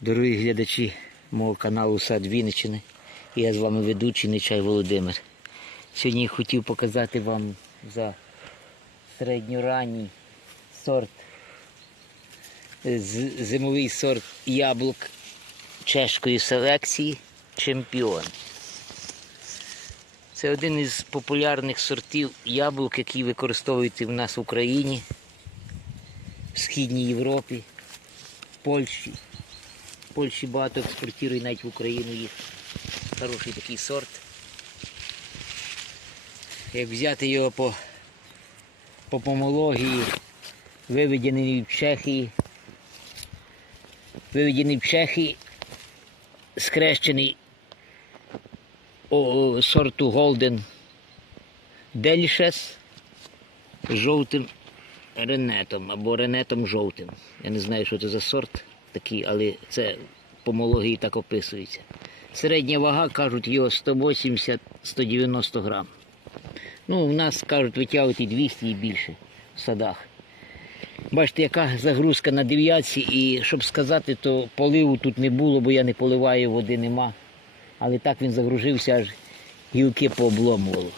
Дорогі глядачі мого каналу Сад Вінниччини. Я з вами ведучий Нечай Володимир. Сьогодні я хотів показати вам за середньоранній сорт, е, зимовий сорт яблук чешської селекції Чемпіон. Це один із популярних сортів яблук, які використовують в нас в Україні, в Східній Європі, в Польщі. Польщі багато експортують навіть в Україну їх. Хороший такий сорт. Як взяти його по, по помології, виведений в Чехії, виведений в Чехії, скрещений о, сорту Golden Delicious з жовтим ренетом або ренетом жовтим. Я не знаю, що це за сорт такий, але це помології так описується. Середня вага, кажуть, його 180-190 грам. Ну, в нас кажуть, витягують і 200 і більше в садах. Бачите, яка загрузка на дев'ятці, і щоб сказати, то поливу тут не було, бо я не поливаю, води нема. Але так він загружився, аж гілки пообломувало.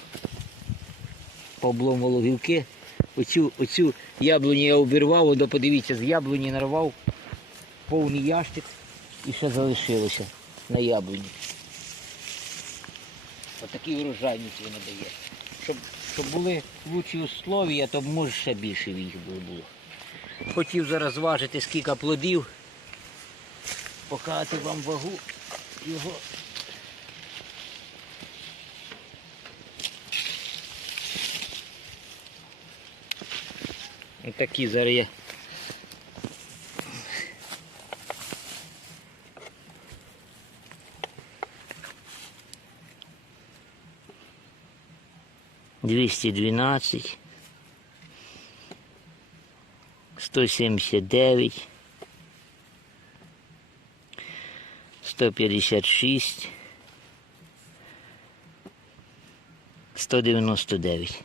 Пообломувало гілки. Оцю, оцю яблуню я обірвав, подивіться, з яблуні нарвав повний ящик і ще залишилося на яблуні. Отакий урожайність вона дає. Щоб, щоб були лучші условия, то може ще більше їх було. Хотів зараз зважити, скільки плодів, показати вам вагу його. Отакі зараз є. Двісті дванадцять. Сто сімдесят дев'ять. Сто п'ятдесят шість. Сто дев'яносто дев'ять.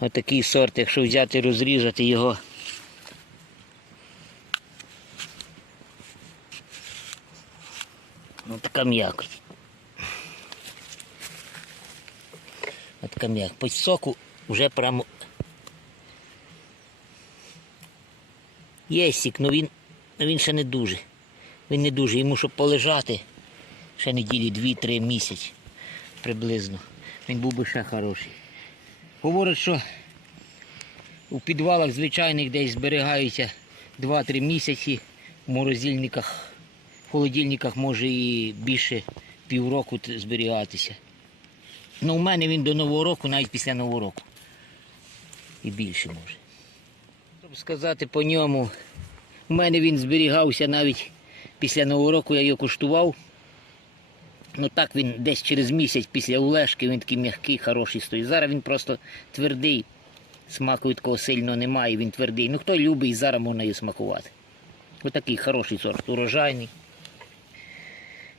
Отакий сорт, якщо взяти розрізати його. Ось така м'якоть. Така. По соку вже прямо. Є сік, але він, ну він ще не дуже. Він не дуже. Йому щоб полежати ще неділі, дві-три місяці приблизно. Він був би ще хороший. Говорять, що у підвалах звичайних десь зберігаються 2-3 місяці, в морозильниках, в холодильниках може і більше півроку зберігатися. Ну, у мене він до Нового року, навіть після Нового року. І більше може. Щоб сказати по ньому, у мене він зберігався навіть після Нового року, я його куштував. Ну так він десь через місяць після улежки він такий м'який, хороший стоїть. Зараз він просто твердий. Смаку такого сильно немає, він твердий. Ну хто любить, зараз можна її смакувати. Отакий хороший сорт, урожайний.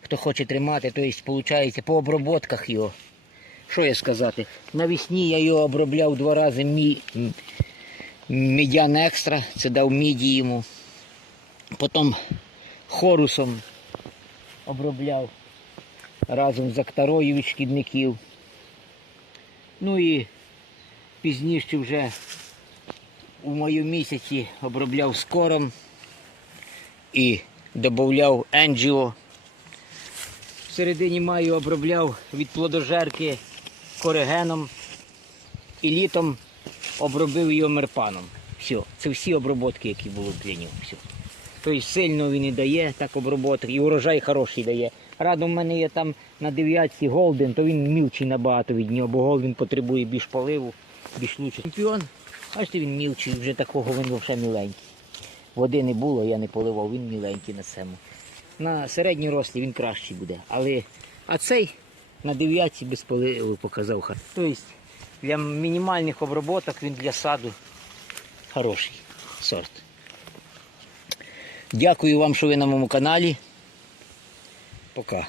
Хто хоче тримати, то є, виходить, по оброботках його. Що я сказати? Навесні я його обробляв два рази мі... м- медян екстра, це дав міді йому. Потім хорусом обробляв разом з актарою від шкідників. Ну і пізніше вже у маю місяці обробляв скором і додавав енджіо. В середині маю обробляв від плодожерки корегеном і літом обробив його мерпаном. Все, це всі оброботки, які були для нього. Все. Тобто сильно він і дає так оброботок, і урожай хороший дає. Радо в мене є там на дев'ятці голден, то він мілчий набагато від нього, бо голден потребує більш поливу, більш лучше. Чемпіон, бачите, він мілчий, вже такого він взагалі міленький. Води не було, я не поливав, він міленький на цьому. На середній рості він кращий буде. Але а цей на дев'ятці без поливу показав. хат. Тобто для мінімальних оброботок він для саду хороший сорт. Дякую вам, що ви на моєму каналі. Пока.